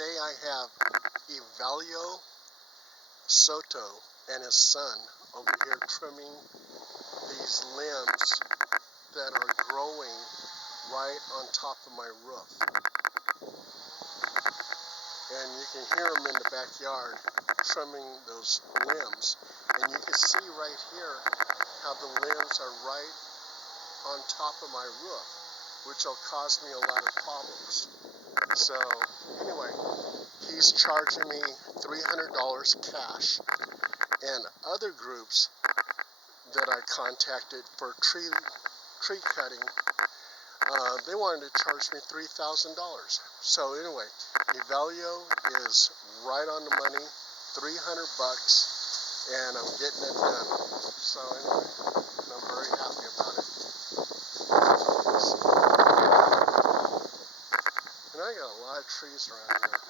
Today I have Evelio Soto and his son over here trimming these limbs that are growing right on top of my roof. And you can hear them in the backyard trimming those limbs. And you can see right here how the limbs are right on top of my roof, which will cause me a lot of problems. So anyway, he's charging me $300 cash, and other groups that I contacted for tree cutting, they wanted to charge me $3,000. So anyway, Evelio is right on the money, 300 bucks, and I'm getting it done. So anyway, I'm very happy about it. And I got a lot of trees around here.